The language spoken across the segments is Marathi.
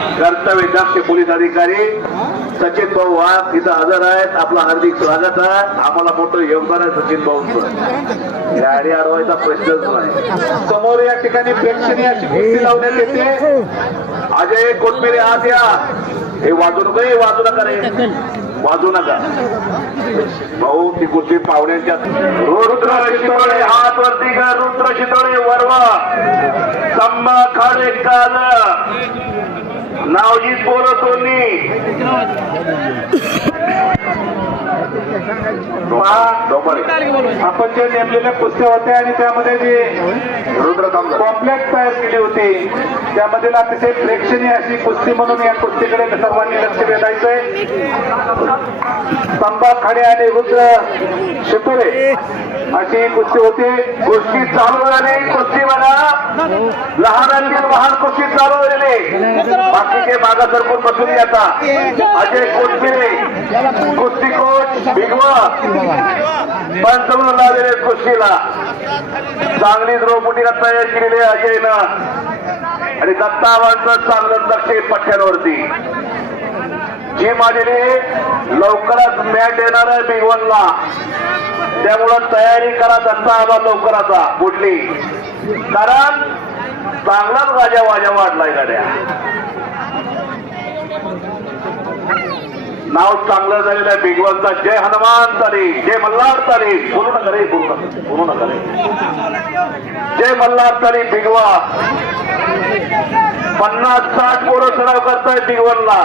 कर्तव्य दक्ष पोलीस अधिकारी सचिन भाऊ वाघ इथं हजर आहेत. आपलं हार्दिक स्वागत आहे. आम्हाला मोठं योगदान आहे सचिन भाऊंचं. गाडी अडवायचा प्रश्नच नाही. समोर या ठिकाणी प्रेक्षणीय अशी कुस्ती लावण्यात येते. अजय कोथमिरे आत या. हे वाजू नका हे वाजू नका रे. वाजू नका. भाऊ ती कुस्ती पाहुण्यांच्या रुद्र शितोळे हात वरती का? रुद्र शितोळे वरवा संभा खाडे काल नावजी पोरसोनी आपण जे नेमलेल्या पुस्त्या होत्या आणि त्यामध्ये जे कॉम्प्लेक्स तयार केले होते त्यामधील अतिशय प्रेक्षणीय अशी कुस्ती म्हणून या कुस्तीकडे सर्वांनी लक्ष वेधायचंय संभा खाडे आणि रुद्र शितोळे अशी कुस्ती होती. कुस्ती चालू झाली. कुस्ती बघा लहानांतील वाहन कुस्ती चालू झाली बाकीचे मागा सरकून बसून आता अजय कोटमिरे कुस्ती कोण? भिगवा पंचावन्न लावलेले कुस्तीला चांगली द्रौपदीला तयार केलेली अजयनं आणि दत्ता आव्हानचं चांगलं लक्ष आहे पठ्ठ्यांवरती जी माझी लवकरच मॅच येणार आहे बिग वनला त्यामुळं तयारी करा दत्ता आला लवकराचा कुठली कारण चांगलाच राजा वाजा वाढलाय गाड्या. नाव चांगलं झालेलं आहे. बिगवनचा जय हनुमान तारी. जय मल्हार तारी. बोलू नका रे बोलू नका. बोलू नका रे. जय मल्हार तारी बिगवा पन्नास साठ पोरं सराव करताय बिगवनला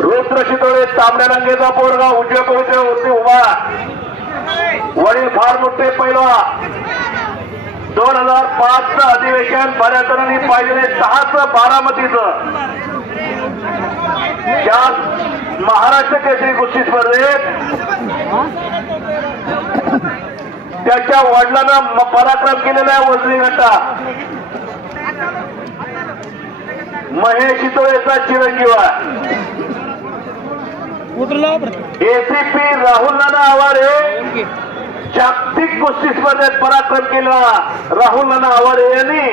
रुद्र शितोळे तांबड्या रंगेचा पोरगा उजव्या कोणत्या होती उभा. वडील फार मोठे पहिला दोन हजार पाच चं अधिवेशन बऱ्याच जणांनी पाहिजे सहाच बारामतीचं. या महाराष्ट्र केसरी कुस्ती स्पर्धेत त्याच्या वडिलांना पराक्रम केलेला आहे वजनी गटा महेश शितोळेचा चिरंजीव आहे. एसीपी राहुल नाना आवारे जागतिक कुस्ती स्पर्धेत पराक्रम केला. राहुल नाना आवारे यांनी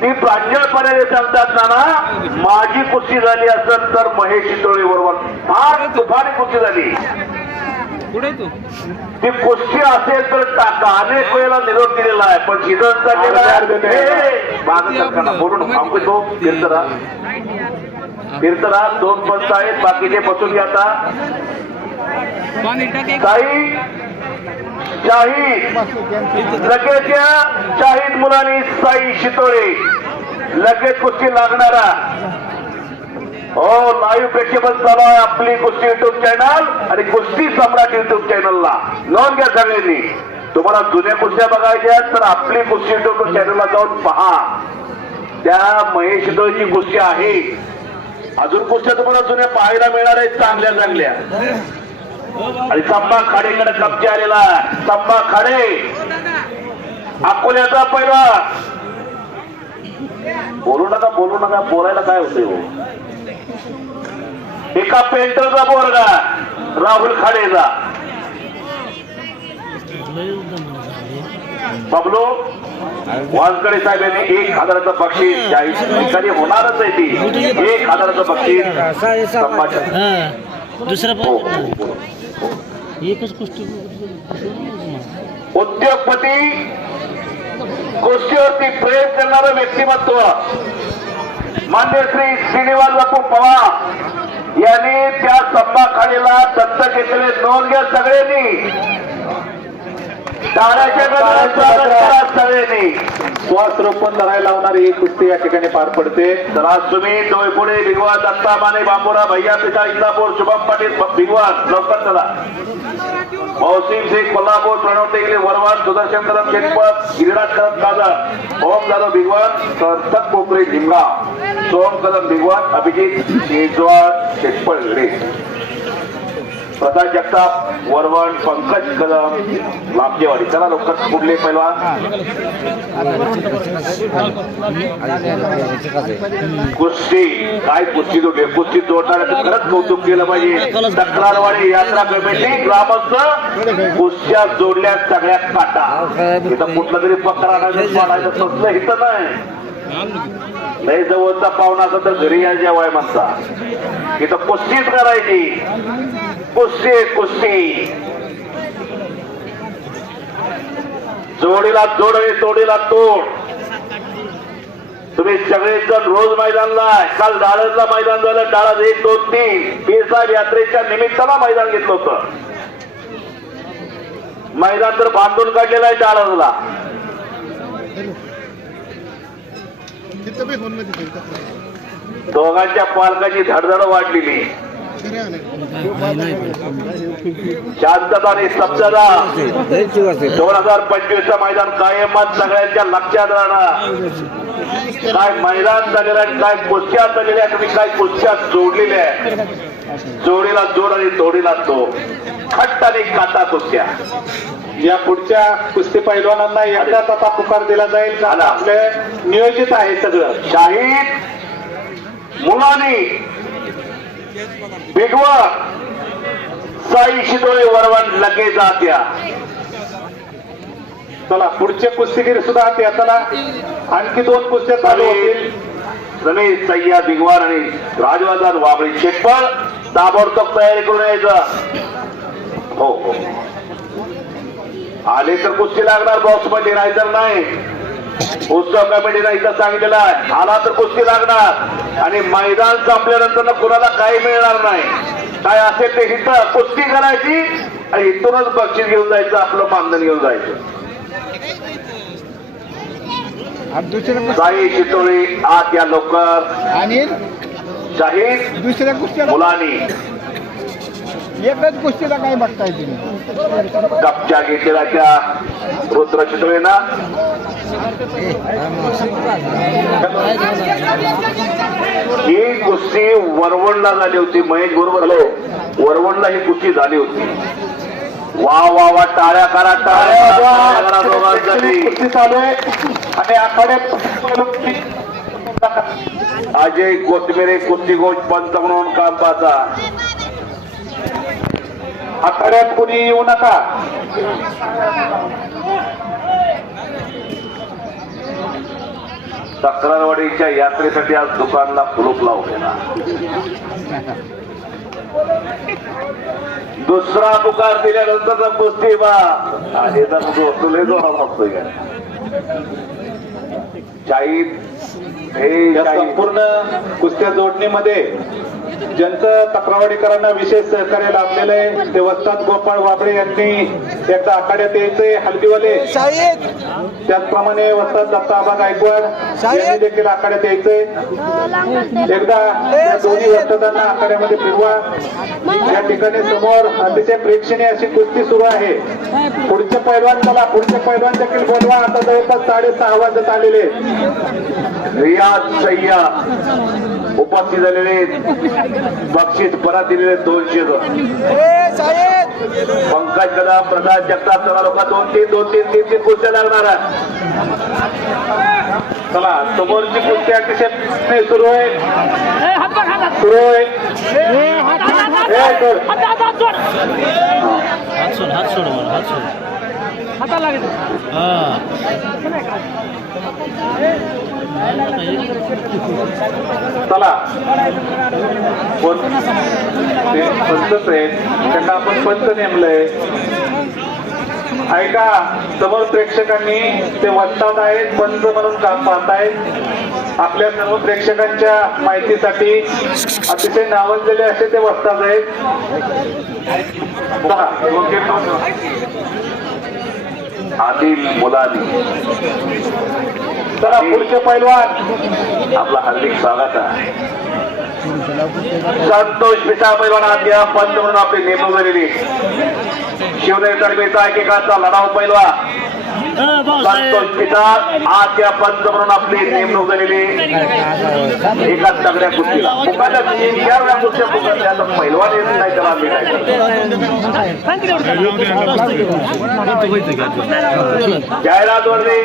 ती प्रांजळपणे सांगतात नाना माझी कुस्ती झाली असेल तर महेश शितोळे बरोबर फार तुफानी कुस्ती झाली. ती? कुस्ती असेल तर टाका. अनेक वेळेला निरोप दिलेला आहे पण सीझनचा केला बोलून सांगतो फिरतरा फिरतरा दोन पंच आहेत बाकीचे बसून घ्या आता. काही शाहीद लगेच या शाहीद मुलांनी साई शितोळे. लगेच कुस्ती लागणारा. हो लाईव्ह प्रेक्षेपण चालू आहे आपली कुस्ती युट्यूब चॅनल आणि कुस्ती सम्राट युट्यूब चॅनलला नोंद घ्या सगळ्यांनी. तुम्हाला जुन्या कुस्त्या बघायच्या तर आपली कुस्ती युट्यूब चॅनलला जाऊन पहा. त्या महेश शितोळेची कुस्ती आहे. अजून कुस्त्या तुम्हाला जुन्या पाहायला मिळणार आहेत चांगल्या चांगल्या आणि संभा खाडेकडे कब्जे आलेला. संभा खाडे. अकोल्याचा पहिला. बोलू नका बोलू नका. बोलायला काय होते हो? एका पेंटरचा बोरगा राहुल खाडेचा. बबलो वानकडे साहेब यांनी एक हजाराचं बक्षीस जाहीर ठिकाणी होणारच आहे ती. एक हजाराचं बक्षीस. दुसरा हो, पण हो, हो. एकच गोष्ट उद्योगपती गोष्टीवरती प्रेम करणारं व्यक्तिमत्व. मान्य श्री श्रीनिवास बापू पवार यांनी त्या संभाखालीला दत्तक घेतलेले नोंद घ्या सगळ्यांनी सगळ्यांनी. श्वास रोपण धरायला लावणारी ही कुस्ती या ठिकाणी पार पडते. चला तुम्ही डोयपुडे भिगवा दत्ता माने बांबोरा भैया पिता इंदापूर शुभम पाटील भिगवा लवकर चला. मौसिम शेख कोल्हापूर प्रणव टेगले वरवान सुदर्शन कदम शेटपत गिरिराज कदम ओम जाधव भिगवान सोम कदम भिगवान अभिजित शेजवाळ शेटपळ प्रकाश जगताप वरवण पंकज कदम लांबजेवाडी चला लवकर कुठले पैलवान? कुस्ती. काय कुस्ती जोडली कुस्ती जोडणाऱ्याचं खरंच कौतुक केलं पाहिजे. तक्रारवाडी यात्रा कमिटी ग्रामस्थ कुस्त्या जोडल्या सगळ्यात काटा. इथं कुठलं तरी पकडायचं तसलं इथं नाही. लय जवळचा पाहुणा असेल तर घरी या जेवाय म्हणता इथं कुस्तीच करायची. कुस्ती कुस्ती. जोडीला जोड आणि तोडीला तोड. तुम्ही सगळेजण रोज मैदानला आहे. काल डाळजला मैदान झालं डाळज एक दोन तीन. पीर साहेब यात्रेच्या निमित्तानं मैदान घेतलं होतं. मैदान तर बांधून काढलेलं आहे डाळजला दोघांच्या पालकाची धडधड वाढलेली. शांतता आणि स्तब्धता दोन हजार पंचवीसचं मैदान कायमच सगळ्यांच्या लक्षात राहणार. काय मैदान झालेलं काय कुस्त्या झालेल्या आणि काय कुस्त्या जोडलेल्या जोडीला जोड आणि जोडीला तो खट्ट आणि काटा कुस्त्या. या पुढच्या कुस्ती पैलवानांना एकदाच आता पुकार दिला जाईल आपले नियोजित आहे सगळं. शाहीद मुलानी बिगवा साई शिदोळे वरवण लगेच आत्या चला पुढचे कुस्तीगीर सुद्धा ते चला आणखी दोन कुस्त्या चालू होतील. रमेश सय्या बिगवार आणि राजवर्धन वाबळी शेटपळ. ताबडतोब तयारी करून यायचं. हो हो. आले तर कुस्ती लागणार बॉक्समध्ये नाही तर नाही. उत्सव कमिटीला इथं सांगितलेलं आहे. आला तर कुस्ती लागणार. आणि मैदान संपल्यानंतर ना कुणाला काही मिळणार नाही. काय असेल ते इथं कुस्ती करायची आणि इथूनच बक्षीस घेऊन जायचं आपलं मानधन घेऊन जायचं. साई चितोळी आत या लवकर. आणि शाहीद दुसऱ्या मुलानी. एकच गोष्टीला काय बघताय तुम्ही? कपच्या घेतलेला त्या रुद्र चितळेना ही कुस्ती वरवणला झाली होती महेश बरोबर वरवणला ही कुस्ती झाली होती. वा वा वा टाळ्या करा टाळ्या दोघांसाठी कुस्ती चालू आहे आणि आखाड्यात अजय कोथमिरे कुस्ती कोच पंत म्हणून काम पाहता. आखाड्यात कुणी येऊ नका. तक्रारवाडीच्या यात्रेसाठी आज दुकानला कुलूप लावलेला दुसरा पुकार दिल्यानंतर कुस्ती बा. आणि तुले जोरात असतोय का? शाहीद हे संपूर्ण कुस्त्या जोडणीमध्ये ज्यांचं तक्रारवाडीकरांना विशेष सहकार्य लाभलेलं आहे ते वस्ताद गोपाळ वाबळे यांनी एकदा आखाड्यात यायचे हल्दीवाले. त्याचप्रमाणे वस्ताद दत्ता आबा गायकवाड यांनी देखील आखाड्यात यायचे एकदा या दोन्ही वस्तादांना आखाड्यामध्ये फिरवा. या ठिकाणी समोर अतिशय प्रेक्षणीय अशी कुस्ती सुरू आहे. पुढचे पैलवान चला पुढचे पैलवान देखील बोलवा. आता जवळपास साडेसहा वाजत आलेले. रियाज सय्या उपस्थित झालेले बक्षीस परत दिलेले दोनशे दोन. पंकज कदम प्रसाद जगताप चला लोक दोन तीन दोन तीन तीन तीन कुस्त्या लागणार. चला समोरची कुस्ती अतिशय सुरू आहे. सुरू आहे. हे. हात सोड हात सोड हात सोड हा. चला. पंचच त्यांना आपण पंच नेमलंय. ऐका समोर प्रेक्षकांनी ते वस्तात आहेत पंच म्हणून काम पाहतायत. आपल्या सर्व प्रेक्षकांच्या माहितीसाठी अतिशय नावाजलेले असे ते वस्तात आहेत. आदिल मुलानी चला पुढचे पैलवान. आपला हार्दिक स्वागत आहे. संतोष पिसा पैलवान आद्या पंच म्हणून आपली नेमणूक झालेली. शिवनेरी तर्फेचा एकेकाचा लढाव पैलवा संतोष पिता आद्या पंच म्हणून आपली नेमणूक झालेली एका तगड्या कुस्तीला पुकारल्या तीन चार वेळा कुस्त्या पुकारल्या पैलवान येत नाही त्याला आम्ही काय? जाहिरात वरती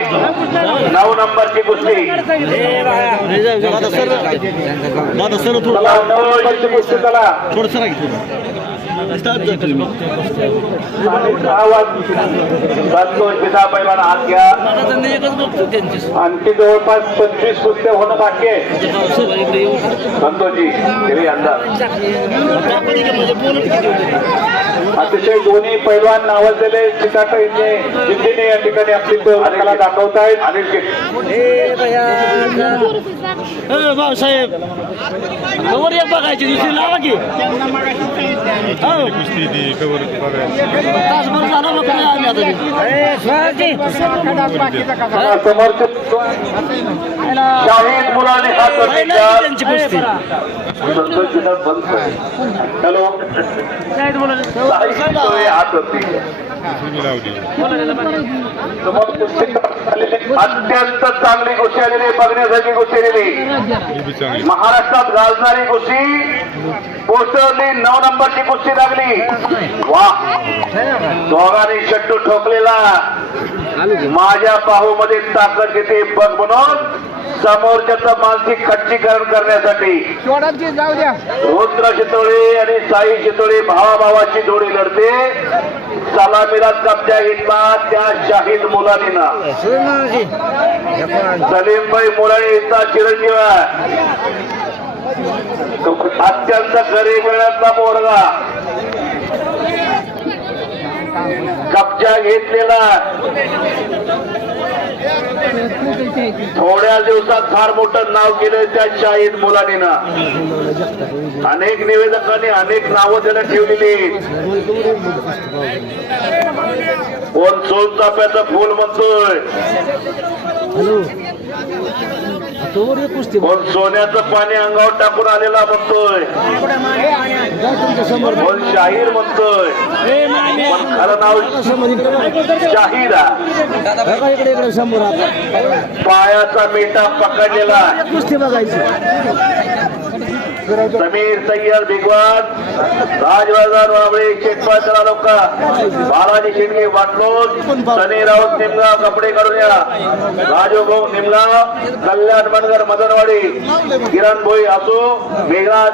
नऊ नंबरची कुस्ती चला नऊ नंबरची कुस्ती चला. पैलवान हात घ्या आणखी जवळपास पंचवीस कुस्त्या होणं बाकी आहे. संतोषजी हे अंदाज. अतिशय दोन्ही पैलवान नावाजलेले चिकाट जिद्दीने या ठिकाणी आपली कला दाखवत आहेत अनिल भाऊसाहेब कवर एक बघायची दुसरी लावा की हो. तासभर झाला बघ आम्ही आता. त्यांची कुस्ती. हॅलो अत्यंत चांगली गोष्टी आलेली बघण्यासारखी गोष्टी आलेली महाराष्ट्रात गाजणारी गोष्टी पोस्टरली नऊ नंबरची कुस्ती लागली. वा. दोघांनी शट्टू ठोकलेला. माझ्या बाहूमध्ये ताकद घेते बघ म्हणून समोरच्याचं मानसिक खच्चीकरण करण्यासाठी. रुद्र शितोळे आणि साई शितोळे भावाभावाची जोडी लढते. सलामीला कब्जा घेतला त्या शाहीद मुलानीनं. सलीमबाई मुलानीचा चिरंजीव अत्यंत गरीब वेळातला पोरगा. कब्जा घेतलेला. थोड्या दिवसात फार मोठं नाव केलं त्या शाहीद मुलानीनं. अनेक निवेदकांनी अनेक नावं त्याला ठेवलेली कोण सोन चाप्याचं फुल म्हणतोय. कोण सोन्याचं पाणी अंगावर टाकून आलेला म्हणतोय. कोण शाहीर म्हणतोय. पण खरं नाव शाहीर. आहे. पायाचा मिठा पकडलेला समीर सय्यद भिगवान राजबाजार वाबळे शेटपा लोका. बालाजी शिंदे वाटलोज सनी राऊत निमगाव कपडे करून या. राजू भाऊ निमगाव. कल्याण मनगर मदनवाडी. किरण भोई असो मेघराज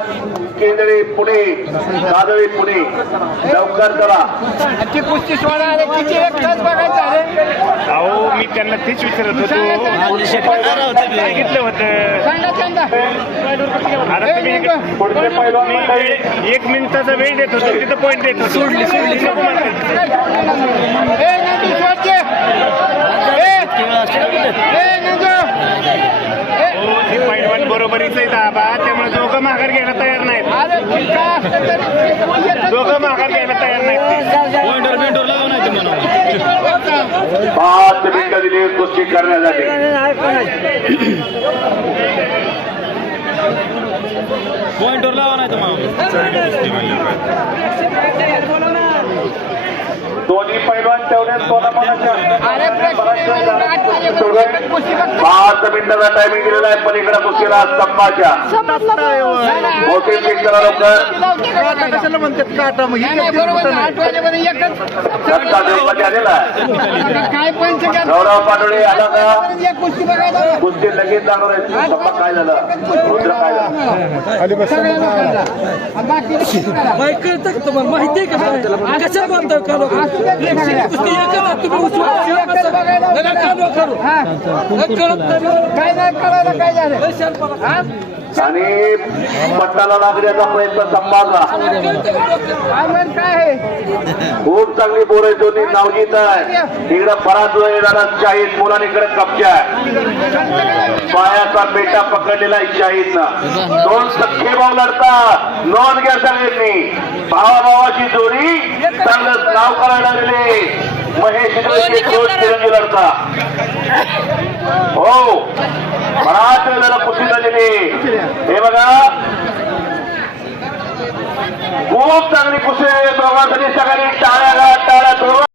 केंद्रे पुणे कादळी पुणे लवकर चला. कुस्ती सोडा अरे किती एक तास बघायचं अरे अहो मी त्यांना तेच विचारत होतो. सांगितलं होतं. एक मिनिटाचा वेळ देत होतो तिथं पॉईंट देत होतो. सोडली सोडली. नको म्हणतात. ए नंदू सोडते ए ए नंदू हो, हे पैलवान बरोबरीच आहेत आबा त्यामुळे दोघं माघार घ्यायला तयार नाहीत. तरी दोघं माघार घ्यायला तयार नाहीत पाच मिनिटं दिली कुस्ती करण्यासाठी. पॉइंटवर लावा नाही दोन्ही पैलवान पाच मिनिटाचा टायमिंग दिलेला आहे पलीकडे कुस्तीला स्तंभाच्या मोठी करा कशाला म्हणतात काटा मग आलेला काय पण गौरव पाटोळे आला का कुस्ती लगेच जाणार आहे. स्तंभ काय झालं? रुद्र काय झालं? माहिती आहे का कशा बोलतोय का लोक? काय नाही करायला काय झालं? आणि पट्टाला लागण्याचा प्रयत्न संभाळला खूप चांगली पोर आहे दोन्ही. नावजीत आहे. इकडं बराच वेळ येणारा शाहीद मुलांकडे कब्जा आहे. पायाचा बेटा पकडलेला आहे शाहीदनं. दोन सख्खे भाऊ लढता नोंद घ्या सगळ्यांनी. भावाभावाची जोडी. चांगलं नाव करायला लागले. महेश चिरंजी लढता. हो. बराच वेळ झाला कुस्ती झालेली? हे बघा. खूप चांगली कुस्ती दोघांसाठी सगळ्यांनी टाळ्या टाळ्या